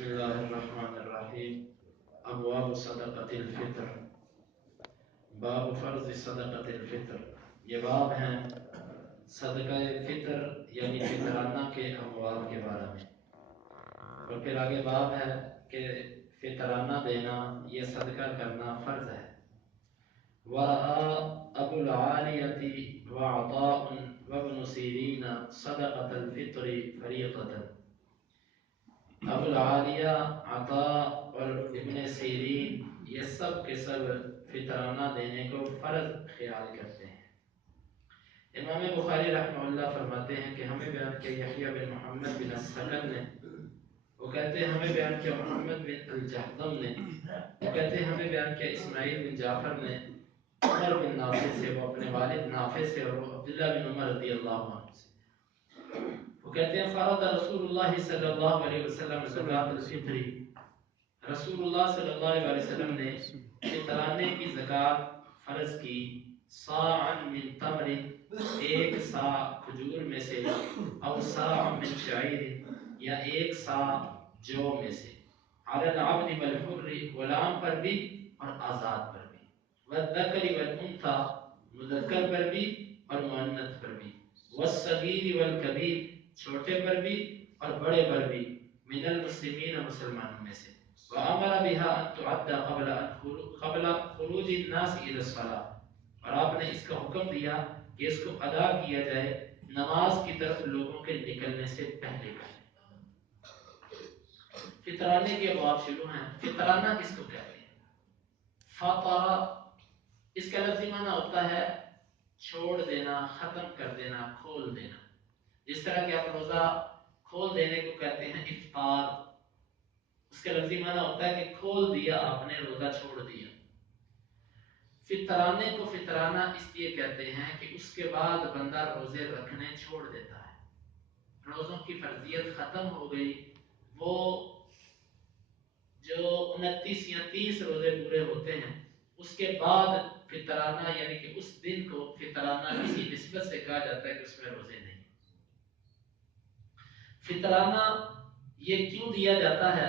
बिस्मिल्लाह अर्रहमान अर्रहीम। अबवाब सदक़तिल फ़ित्र, बाब फ़र्ज़ सदक़तिल फ़ित्र। ये बाब हैं सदक़ा फ़ित्र यानी फ़ितराना के अबवाब के बारे में। और फिर आगे बाब है कि फ़ितराना देना, ये सदका करना फ़र्ज़ है। वरअा अबुल आलियति व अताउन व इब्न सीरीन सदक़तल फ़ित्री फ़रीज़तन। अबुल आलिया, अता और इब्न सीरीन ये सब के सब फितराना देने को फर्ज ख्याल करते हैं। इमाम बुखारी रहमतुल्लाह फरमाते हैं कि हमें बयान किया यहया बिन मोहम्मद बिन सकन ने, वो कहते हैं हमें बयान किया मोहम्मद बिन अल-जहदम ने, वो कहते हैं हमें बयान किया इस्माइल बिन जाफर ने उमर बिन नाफे से, वो अपने वालिद नाफे से और अब्दुल्लाह बिन उमर रज़ियल्लाहु अन्हु से। वो कहते हैं फ़रद रसूलुल्लाह सल्लल्लाहु अलैहि वसल्लम ज़कातुल फ़ित्री, रसूलुल्लाह सल्लल्लाहु अलैहि वसल्लम ने फितराने की ज़कात फर्ज की। साअन मिन तमरिन, एक सा खजूर में से, और साअन मिन शईरिन या एक सा जौ में से, अलल अब्दि वल हुर्रि, गुलाम पर भी और आजाद पर भी, वद्दकरि वल उन्था, मुज़क्कर पर भी और मुअन्नस पर भी, वस्सगीर वल कबीर, छोटे पर भी और बड़े पर भी, मिनल मुस्लिमीन, मुसलमानों में से। वअमर बिहा अन तुअद्दा क़ब्ल खुरूज अन्नास इला सलाह, और आपने इसका हुक्म दिया कि इसको अदा किया जाए नमाज की तरफ लोगों के निकलने से पहले पहले। फितराने के अबवाब शुरू हैं। फितराना किसको कहते हैं? फतरा, इसका लफ्ज़ी माना होता है छोड़ देना, खत्म कर देना, खोल देना। जिस तरह कि आप रोजा खोल देने को कहते हैं इफ्तार, उसका लफ्ज़ी माना होता है कि खोल दिया आपने, रोजा छोड़ दिया। फितराने को फितराना इसलिए कहते हैं कि उसके बाद बंदा रोजे रखने छोड़ देता है, रोजों की फर्जियत खत्म हो गई, वो जो 29 या 30 रोजे पूरे होते हैं उसके बाद फितराना यानी कि उस दिन को फितराना इसी निस्बत से कहा जाता है कि उसमें रोजे नहीं। फितराना ये क्यों दिया जाता है?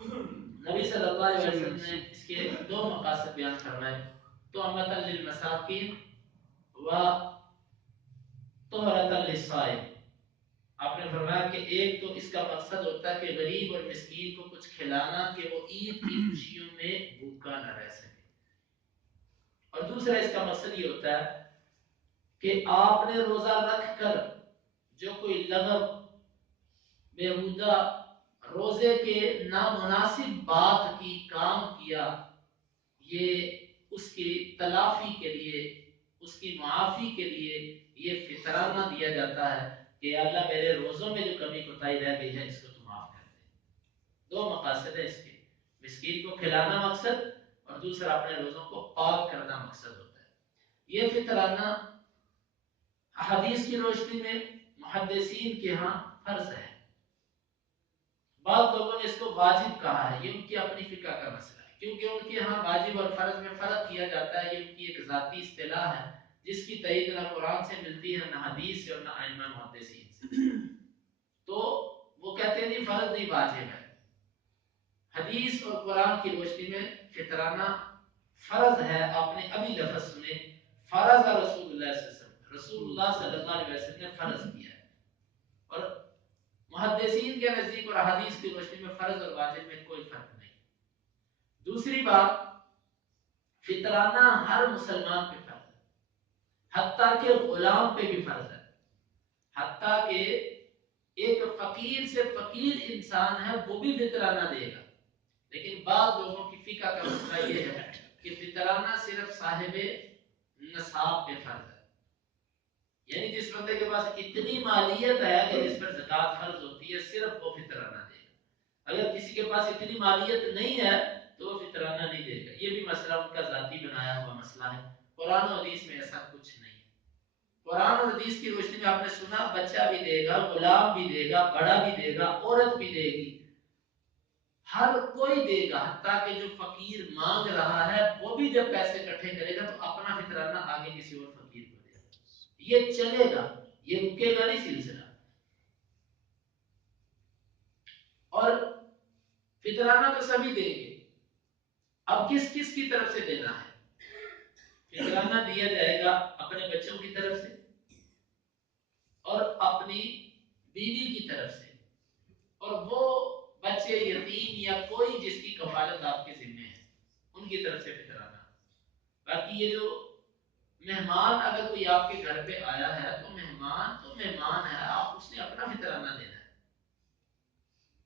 नबी सल्लल्लाहु अलैहि वसल्लम ने इसके दो मकासद बयान फरमाए, तो अमतन लिल मसाकिन व तोहरतन लिस्साइम। आपने फरमाया कि एक तो इसका मकसद होता है कि गरीब और मिस्कीन को कुछ खिलाना कि वो ईद की खुशियों में भूखा न रह सके, और दूसरा इसका मकसद ये होता है कि आपने रोजा रख कर जो कोई लगब बेहुदा रोजे के नामुनासिब बात की काम किया, ये उसकी तलाफी के लिए, उसकी माफी के लिए ये फितराना दिया जाता है कि अल्लाह मेरे रोजों में जो कमी कोताही रह गई है इसको तुम माफ कर दे। दो मकसद है इसके, मिस्कीन को खिलाना मकसद और दूसरा अपने रोजों को पाक करना मकसद होता है। ये फितराना हदीस की रोशनी में मुहद्दिसीन के यहाँ फर्ज है, बाद लोगों ने इसको वाजिब कहा है, ये उनकी अपनी फिक्र का मसला है, क्योंकि उनके यहाँ वाजिब और फर्ज में फर्क किया जाता है। ये उनकी एक जाती इस्तिलाह है जिसकी तईद ना कुरान से मिलती है, ना हदीस से और ना अइम्मा मुहद्दिसीन से। तो वो कहते हैं नहीं फर्ज नहीं वाजिब है। हदीस और कुरान की रोशनी में फितराना फर्ज है। आपने अभी लफ्ज सुने, फर्ज रसूलुल्लाह सल्लल्लाहु अलैहि वसल्लम ने फर्ज किया है, और मुहद्दिसीन के नजदीक और हदीस की रोशनी में फर्ज और वाजिब में कोई फर्क नहीं। दूसरी बात, फितराना हर मुसलमान पे फर्ज है, हत्ता के गुलाम पे भी फर्ज है। हत्ता के एक फकीर से फकीर इंसान है वो भी फितराना देगा, लेकिन बाद लोगों की फिक्र का मसला ये है कि फितराना सिर्फ साहिबे नसाब पे फर्ज है, यानी जिस बंदे के पास इतनी मालियत है कि जिस पर ज़कात फर्ज होती है सिर्फ वो फितराना देगा। अगर किसी के पास इतनी मालियत नहीं है तो वो फितराना नहीं देगा। ये भी मसला उनका जाती बनाया हुआ मसला है, कुरान और हदीस में ऐसा कुछ नहीं है। कुरान और हदीस की रोशनी में आपने सुना बच्चा भी देगा, गुलाम भी देगा, बड़ा भी देगा, औरत भी देगी, हर कोई देगा। हत्ता कि जो फकीर मांग रहा है वो भी जब पैसे इकट्ठे करेगा तो अपना फितराना आगे किसी और फकीर को देगा। ये चलेगा, ये रुकेगा नहीं सिलसिला। और फितराना तो सभी देंगे, अब किस किस की तरफ से देना है? फितराना दिया जाएगा अपने बच्चों की तरफ से और अपनी बीवी की तरफ से, और वो बच्चे यतीम या कोई जिसकी कफालत आपके जिम्मे है उनकी तरफ से फितराना। बाकी ये जो मेहमान अगर कोई आपके घर पे आया है तो मेहमान है, आप उसने अपना फितराना देना है।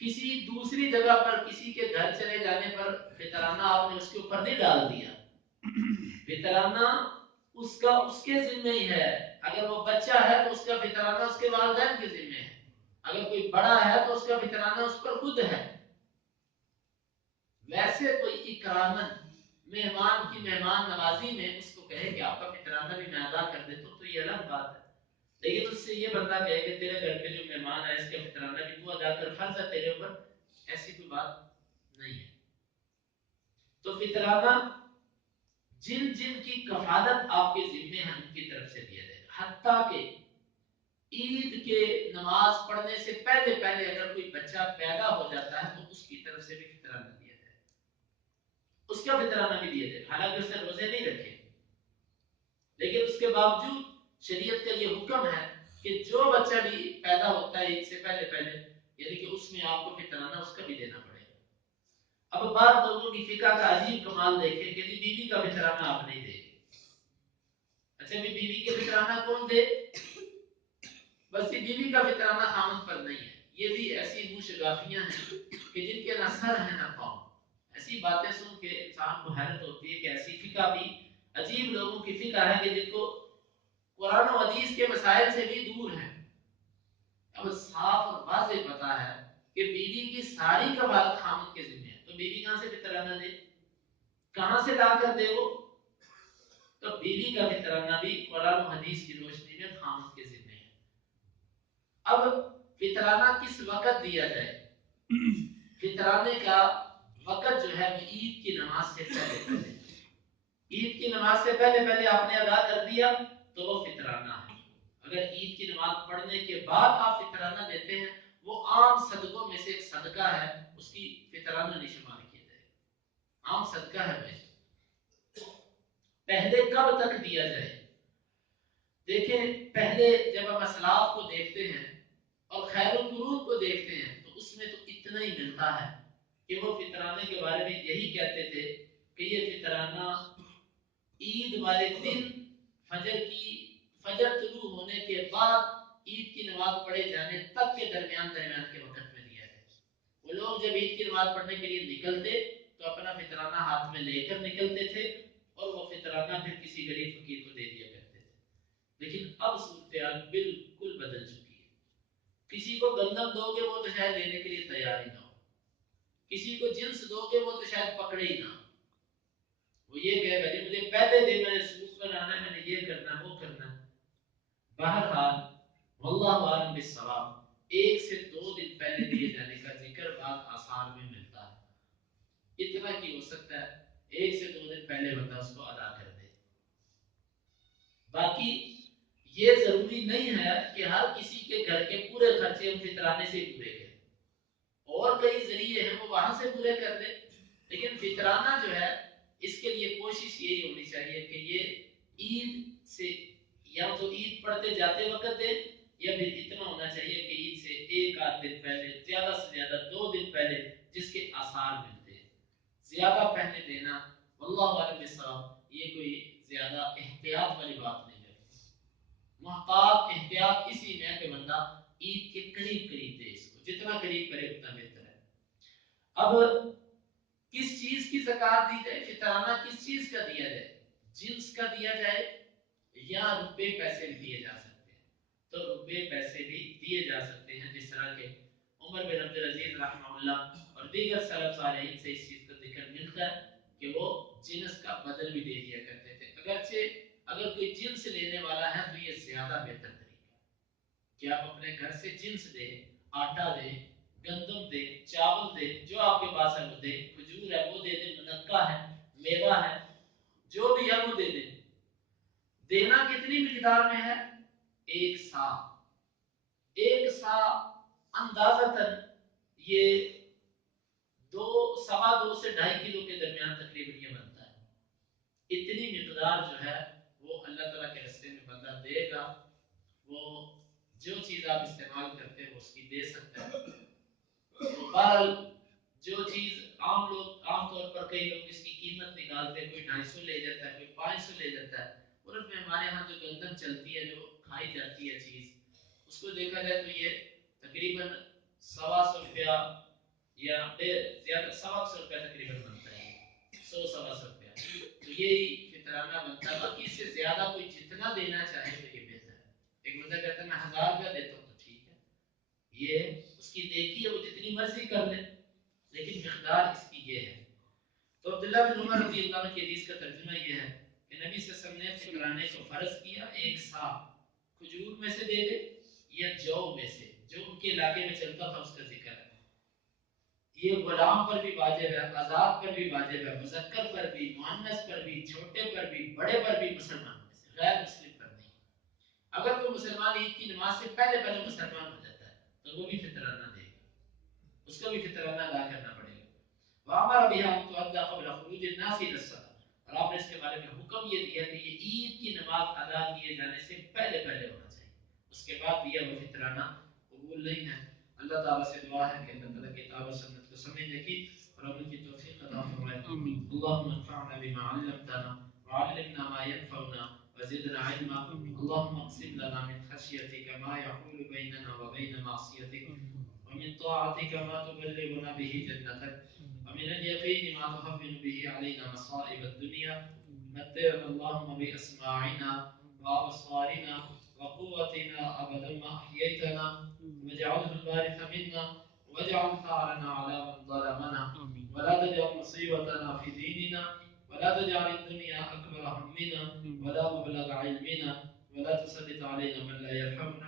किसी दूसरी जगह पर किसी के घर चले जाने पर फितराना आपने उसके ऊपर नहीं डाल दिया। फितराना उसका उसके जिम्मे ही है। अगर वो बच्चा है तो उसका फितराना उसके वालिदैन के जिम्मे है, अगर कोई बड़ा है तो उसका फितराना उस पर खुद है। वैसे कोई इकरामन मेहमान की मेहमान नवाजी में उसको कहे कि आपका फितराना भी मैं अदा कर देता हूँ तो ये अलग बात है। लेकिन उससे ये बंदा कहे कि तेरे घर पे जो मेहमान है इसका फितराना भी तू अदा कर, फर्ज है तेरे ऊपर, ऐसी कोई बात नहीं है। तो फितराना जिन जिन की कफालत आपके जिम्मे है उनकी तरफ से दिया जाएगा। हत्ता के ईद के नमाज पढ़ने से पहले पहले अगर कोई बच्चा पैदा हो जाता है तो उसकी तरफ से भी फितराना दिया जाएगा, उसका फितराना भी दिया जाएगा। हालांकि उसने रोजे नहीं रखे, लेकिन उसके बावजूद शरीयत का ये हुक्म है कि जो बच्चा भी पैदा होता है ईद से पहले पहले, यानी कि उसमें आपको फितराना उसका भी देना पड़ेगा। अब बाद लोगों की फिका का अजीब कमाल देखें कि जी बीवी का फितराना आप नहीं देंगे। अच्छा भी बीवी के फितराना कौन दे? बस ये बीवी का फितराना खामद पर नहीं है। ये भी ऐसी मुशगाफियां हैं कि जिनके ना सर है ना पाँव। ऐसी बातें सुन के इंसान को हैरत होती है कि ऐसी फिका भी अजीब लोगों की फिका है कि जिनको कुरान और हदीस के मसाइल से भी दूर है। अब साफ और वाज़ेह पता है कि बीवी की सारी कफालत खामद के जिम्मे है, तो बीवी कहां से फितराना दे, कहां से ला कर दे वो? तो बीवी का फितराना भी कुरान और हदीस की रोशनी में खामद के जिम्मे है। अब फितराना किस वक्त दिया जाए? फितराने का वक्त जो है वो ईद की नमाज से पहले पहले। ईद की नमाज से पहले पहले आपने अदा कर दिया तो वो फितराना है। अगर ईद की नमाज पढ़ने के बाद आप फितराना देते हैं, वो आम सदकों में से एक सदका है, उसकी फितराना नहीं शुमार किया जाएगा, आम सदका है वैसे। पहले कब तक दिया जाए? देखें, पहले जब हम असलाफ को देखते हैं और खैरुल कुरून को देखते हैं तो उसमें तो इतना ही मिलता है कि वो फितराने के बारे में यही कहते थे कि ये फितराना ईद वाले दिन फजर की फजर तुलू होने के बाद ईद की नमाज पढ़े जाने तक के दरमियान दरमियान के वक्त में दिया जाए। वो लोग जब ईद की नमाज पढ़ने के लिए निकलते तो अपना फितराना हाथ में लेकर निकलते थे और वो फितराना फिर किसी गरीब फकीर को दे दिया करते थे। लेकिन अब सूरत बिल्कुल बदल चुकी है। किसी को गंदम दोगे वो तो शायद लेने के लिए तैयार ही ना हो, किसी को जिन्स दोगे वो तो शायद पकड़े ही ना। वो ये कहेगा जी मुझे पहले दिन मैंने सूट बनाना है, मैंने ये करना है वो करना है। बहरहाल वल्लाहु आलम बिस्सवाब, 1 से 2 दिन पहले दिए जाने का जिक्र बाद आसार में मिलता है। इतना की हो सकता है 1 से 2 दिन पहले बंदा उसको अदा कर दे। बाकी ये जरूरी नहीं है कि हर किसी के घर के पूरे खर्चे हम फितराने से पूरे करें, और कई जरिए हैं वो वहां से पूरे कर दे। लेकिन फितराना जो है इसके लिए कोशिश यही होनी चाहिए कि ये ईद से या तो ईद पढ़ते जाते वक्त दे, या फिर इतना होना चाहिए कि ईद से 1 आध दिन पहले, ज्यादा से ज्यादा 2 दिन पहले, जिसके आसार मिलते हैं। ज्यादा पहले देना वल्लाहु आलम बिस्सवाब ये कोई ज्यादा एहतियात वाली बात नहीं है। मुहतात एहतियात इसी में है कि बंदा ईद के करीब करीब दे, इसको जितना करीब करे उतना बेहतर है। अब किस चीज की ज़कात दी जाए, फितराना किस चीज का दिया जाए? जिन्स का दिया जाए या रुपए पैसे भी दिए जा सकते हैं? तो रुपए पैसे भी दिए जा सकते हैं, जिस तरह के उमर बिन अब्दुल अजीज रहमहुल्लाह और दीगर सलफ सालेहीन से इस चीज का जिक्र मिलता है कि वो जिन्स का बदल भी दे दिया करते थे। अगरचे अगर कोई जिन्स लेने वाला है तो ये ज्यादा बेहतर तरीका है कि आप अपने घर से जिन्स दे, आटा दे, गंदम दे, चावल दे, जो आपके पास है वो दे, खजूर है वो दे दे, मुनक्का है, मेवा है, जो भी है वो दे दे। देना कितनी मिकदार में है? 1 सा। 1 सा अंदाजतन ये 2.25 سے 2.5 کلو کے درمیان تقریباً یہ بنتا ہے. اتنی مقدار جو ہے وہ اللہ تعالیٰ کے رستے میں بندہ دے گا. وہ جو چیز آپ استعمال کرتے ہیں وہ اس کی دے سکتا ہے. تو بہرحال جو چیز عام طور پر کئی لوگ اس کی قیمت نکالتے ہیں, کوئی 250 لے جاتا ہے, کوئی 500 لے جاتا ہے. عرف میں ہمارے ہاں جو گندم چلتی ہے, جو کھائی جاتی ہے چیز, اس کو دیکھا جائے تو یہ تقریباً 125 روپیہ یا زیادہ 125 روپیہ تقریباً بنتا ہے. 100-125 روپیہ تو یہی فطرانہ بنتا ہے. باقی اس سے زیادہ کوئی جتنا دینا چاہے تو یہ بہتر ہے. ایک بندہ کہتا ہے میں 1000 روپیہ دیتا ہوں تو ٹھیک ہے, یہ اس کی نیکی ہے, وہ جتنی مرضی کر لے, لیکن مقدار اس کی یہ ہے. تو عبداللہ بن عمر رضی اللہ عنہ کی حدیث کا ترجمہ یہ ہے کہ نبی صلی اللہ علیہ وسلم نے فطرانے کو فرض کیا, ایک سا کھجور میں سے دے دے یا جو میں سے, جو ان کے علاقے میں چلتا تھا اس کا ذکر ہے. یہ غلام پر بھی واجب ہے, آزاد پر بھی واجب ہے, مذکر پر بھی, مؤنث پر بھی, چھوٹے پر بھی, بڑے پر بھی, مسلمان میں سے, غیر مسلم پر نہیں. اگر کوئی مسلمان عید کی نماز سے پہلے پہلے مسلمان ہو جاتا ہے تو وہ بھی فطرانہ دے گا, اس کو بھی فطرانہ ادا کرنا پڑے گا. وامر بها ان تؤدى قبل خروج الناس الى الصلاه, اور آپ نے اس کے بارے میں حکم یہ دیا کہ یہ عید کی نماز ادا کیے جانے سے پہلے پہلے ہونا چاہیے, اس کے بعد دیا ہوا فطرانہ قبول نہیں ہے. اللہ تعالیٰ سے دعا ہے کہ اللہ تعالیٰ کتاب و سنت کو سمجھنے کی اور عمل کی توفیق عطا فرمائے. اللهم انفعنا بما علمتنا وعلمنا ما ينفعنا وزدنا علما. اللهم اقسم لنا من خشيتك ما يحول بيننا وبين معصيتك, ومن طاعتك ما تبلغنا به جنتك, ومن اليقين ما تهون به علينا مصائب الدنيا. متعنا اللهم بأسماعنا وأبصارنا وقوتنا أبدا ما أحييتنا, واجعله الوارث منا, واجعل ثارنا على من ظلمنا, ولا تجعل مصيبتنا في ديننا, ولا تجعل الدنيا أكبر همنا ولا مبلغ علمنا, ولا تسلط علينا من لا يرحمنا